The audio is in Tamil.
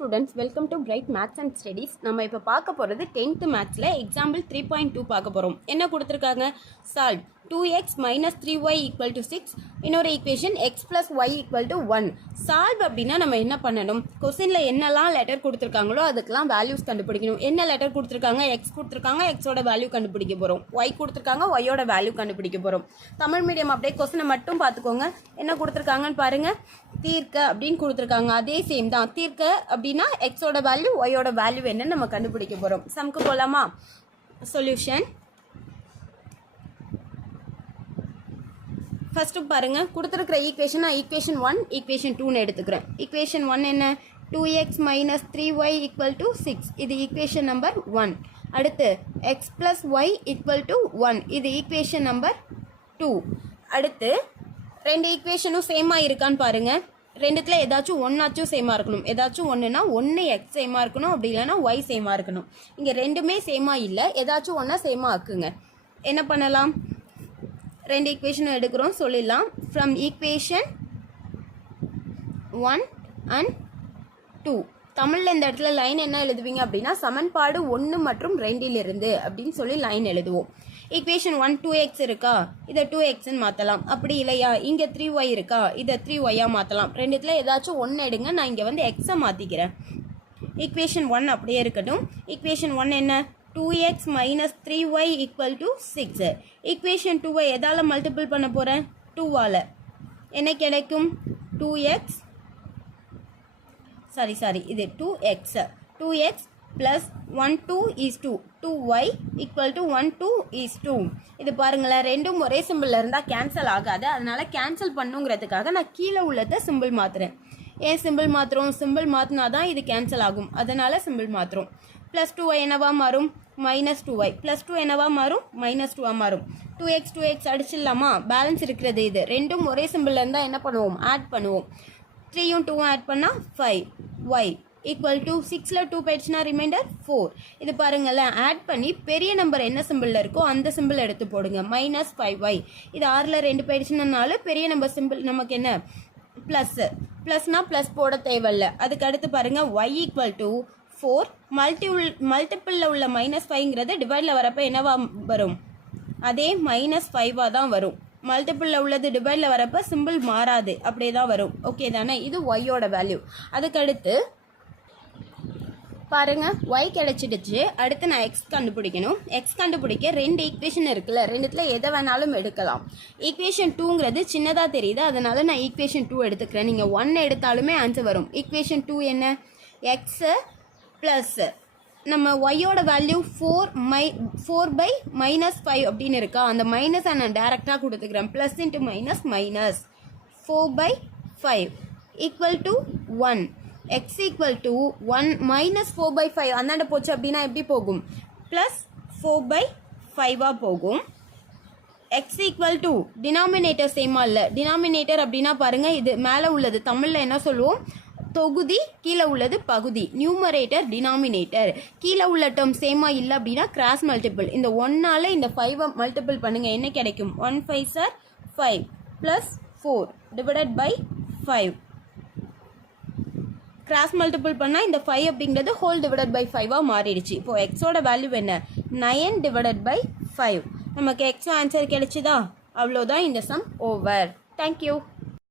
students, welcome to Bright Maths and Studies. நம்ம இப்ப பார்க்க போறது 10th mathsல example 3.2 பார்க்க போறோம். என்ன கொடுத்திருக்காங்க? Solve 2x minus 3y equal to 6. இன்னொரு equation x plus y equal to 1. Solve அப்படின்னா நம்ம என்ன பண்ணணும்? கொஸ்டின்ல என்னெல்லாம் லெட்டர் கொடுத்திருக்காங்களோ அதுக்கெல்லாம் வேல்யூஸ் கண்டுபிடிக்கணும். என்ன லெட்டர் கொடுத்திருக்காங்க? x கொடுத்திருக்காங்க, x ஓட வேல்யூ கண்டுபிடிக்க போறோம். y கொடுத்திருக்காங்க, y ஓட வேல்யூ கண்டுபிடிக்க போறோம். தமிழ் மீடியம் அப்படியே கொஸ்டினை மட்டும் பார்த்துக்கோங்க. என்ன கொடுத்திருக்காங்கன்னு பாருங்க. தீர்க்க அப்படின்னு கொடுத்திருக்காங்க. அதே சேம் தான். தீர்க்க அப்படின்னா x ஓட வேல்யூ, y ஓட வேல்யூ என்னன்னு நம்ம கண்டுபிடிக்க போறோம். சம்க்கு போலாமா? சொல்யூஷன் ஃபர்ஸ்ட் பாருங்க. கொடுத்திருக்கிற ஈக்குவேஷன் ஈக்குவேஷன் 1 ஈக்குவேஷன் 2 ன்னு எடுத்துக்கிறேன். ஈக்குவேஷன் 1 என்ன? 2x minus 3y equal to 6. இது ஈக்குவேஷன் நம்பர் 1. அடுத்து x plus y equal to 1. இது ஈக்குவேஷன் நம்பர் 2. அடுத்து ரெண்டு ஈக்குவேஷனும் சேமா இருக்கான்னு பாருங்க. ரெண்டுத்துல ஏதாச்சும் ஒன்னாச்சும் சேமா இருக்கணும். ஏதாச்சும் ஒன்றுனா ஒன்று எக்ஸ் சேமா இருக்கணும், அப்படி இல்லைன்னா ஒய் சேமா இருக்கணும். இங்கே ரெண்டுமே சேமா இல்லை, ஏதாச்சும் ஒன்றா சேமா ஆக்குங்க. என்ன பண்ணலாம்? ரெண்டு ஈக்குவேஷனும் எடுக்கிறோம், சொல்லிடலாம். From equation 1 and 2. தமிழில் இந்த இடத்துல லைன் என்ன எழுதுவீங்க அப்படின்னா சமன்பாடு 1 மற்றும் 2 அப்படின்னு சொல்லி லைன் எழுதுவோம். ஈக்குவேஷன் 1 2x இருக்கா, இதை 2xன்னு மாற்றலாம். அப்படி இல்லையா, இங்கே 3y இருக்கா, இதை 3y மாற்றலாம். ரெண்டுத்துல ஏதாச்சும் ஒன்று எடுங்க. நான் இங்கே வந்து எக்ஸை மாற்றிக்கிறேன். ஈக்குவேஷன் 1 அப்படியே இருக்கட்டும். ஈக்குவேஷன் 1 என்ன? 2x minus 3y equal to 6. Equation 2 எதால் மல்டிபிள் பண்ண போகிறேன்? 2ஆல். என்ன கிடைக்கும்? 2x சாரி இது 2x plus 1 2 is 2. 2y equal to 1 2 is 2. இது பாருங்களேன், ரெண்டும் ஒரே சிம்பிள் இருந்தால் கேன்சல் ஆகாது. அதனால கேன்சல் பண்ணுங்கிறதுக்காக நான் கீழே உள்ளதை சிம்பிள் மாற்றுறேன். ஏன் சிம்பிள் மாற்றுறோம்? சிம்பிள் மாற்றினா தான் இது கேன்சல் ஆகும். அதனால சிம்பிள் மாற்றுறோம். ப்ளஸ் 2y என்னவா மாறும்? Minus 2y. ப்ளஸ் 2 என்னவா மாறும்? மைனஸ் 2 மாறும். 2x அடிச்சிடலாமா? பேலன்ஸ் இருக்கிறது இது. ரெண்டும் ஒரே சிம்பிள் இருந்தால் என்ன பண்ணுவோம்? ஆட் பண்ணுவோம். 3யும் 2ம் ஆட் பண்ணால் 5y ஈக்குவல் டு 6ல் 2 போயிடுச்சுன்னா ரிமைண்டர் 4. இது பாருங்களேன், ஆட் பண்ணி பெரிய நம்பர் என்ன சிம்பிளில் இருக்கோ அந்த சிம்பிள் எடுத்து போடுங்க. Minus 5y. இது 6ல் 2 போயிடுச்சுனால பெரிய நம்பர் சிம்பிள் நமக்கு என்ன? ப்ளஸ்னா ப்ளஸ் போட தேவையில்ல. அதுக்கு அடுத்து பாருங்க, y ஈக்குவல் டு 4. மல்டிபிளில் உள்ள மைனஸ் 5ங்கிறது டிவைடில் வரப்போ என்னவா வரும்? அதே மைனஸ் 5ஆக தான் வரும். மல்டிபிளில் உள்ளது டிவைடில் வரப்போ சிம்பிள் மாறாது, அப்படியே தான் வரும். ஓகே தானே? இது ஒய்யோட வேல்யூ. அதுக்கடுத்து பாருங்க, ஒய் கிடைச்சிடுச்சு. அடுத்து நான் எக்ஸ் கண்டுபிடிக்கணும். எக்ஸ் கண்டுபிடிக்க ரெண்டு ஈக்குவேஷன் இருக்குல்ல, ரெண்டுத்துல எதை வேணாலும் எடுக்கலாம். ஈக்குவேஷன் 2ங்கிறது சின்னதாக தெரியுது, அதனால நான் ஈக்குவேஷன் 2 எடுத்துக்கிறேன். நீங்கள் 1 எடுத்தாலுமே ஆன்சர் வரும். ஈக்குவேஷன் 2 என்ன? எக்ஸு ப்ளஸ் நம்ம ஒய்யோட வேல்யூ 4 by -5 அப்படின்னு இருக்கா, அந்த மைனஸை நான் டேரெக்டாக கொடுத்துக்கிறேன். Plus into minus minus 4 by 5 equal to 1. x equal to 1 minus 4 by 5 அந்தாண்ட போச்சு அப்படின்னா எப்படி போகும்? ப்ளஸ் 4 by 5ஆக போகும். x ஈக்குவல் டு டினாமினேட்டர் சேமா இல்லை. டினாமினேட்டர் அப்படின்னா பாருங்கள், இது மேலே உள்ளது தமிழில் என்ன சொல்லுவோம்? தொகுதி, கீழே உள்ளது பகுதி. Numerator, denominator. கீழே உள்ள டேர்ம் சேமா இல்லை அப்படின்னா கிராஸ் மல்டிபிள். இந்த 1ஆல் இந்த 5 மல்டிபிள் பண்ணுங்க. என்ன கிடைக்கும்? 1 5 are 5 plus 4 divided by 5. Cross multiple பண்ணால் இந்த 5 அப்படிங்கிறது ஹோல் டிவைடட் பை 5ஆக மாறிடுச்சு. இப்போ எக்ஸோட வேல்யூ என்ன? 9 divided by 5. நமக்கு எக்ஸோ ஆன்சர் கிடைச்சிதா? அவ்வளோதான். இந்த சம் ஓவர். தேங்க்யூ.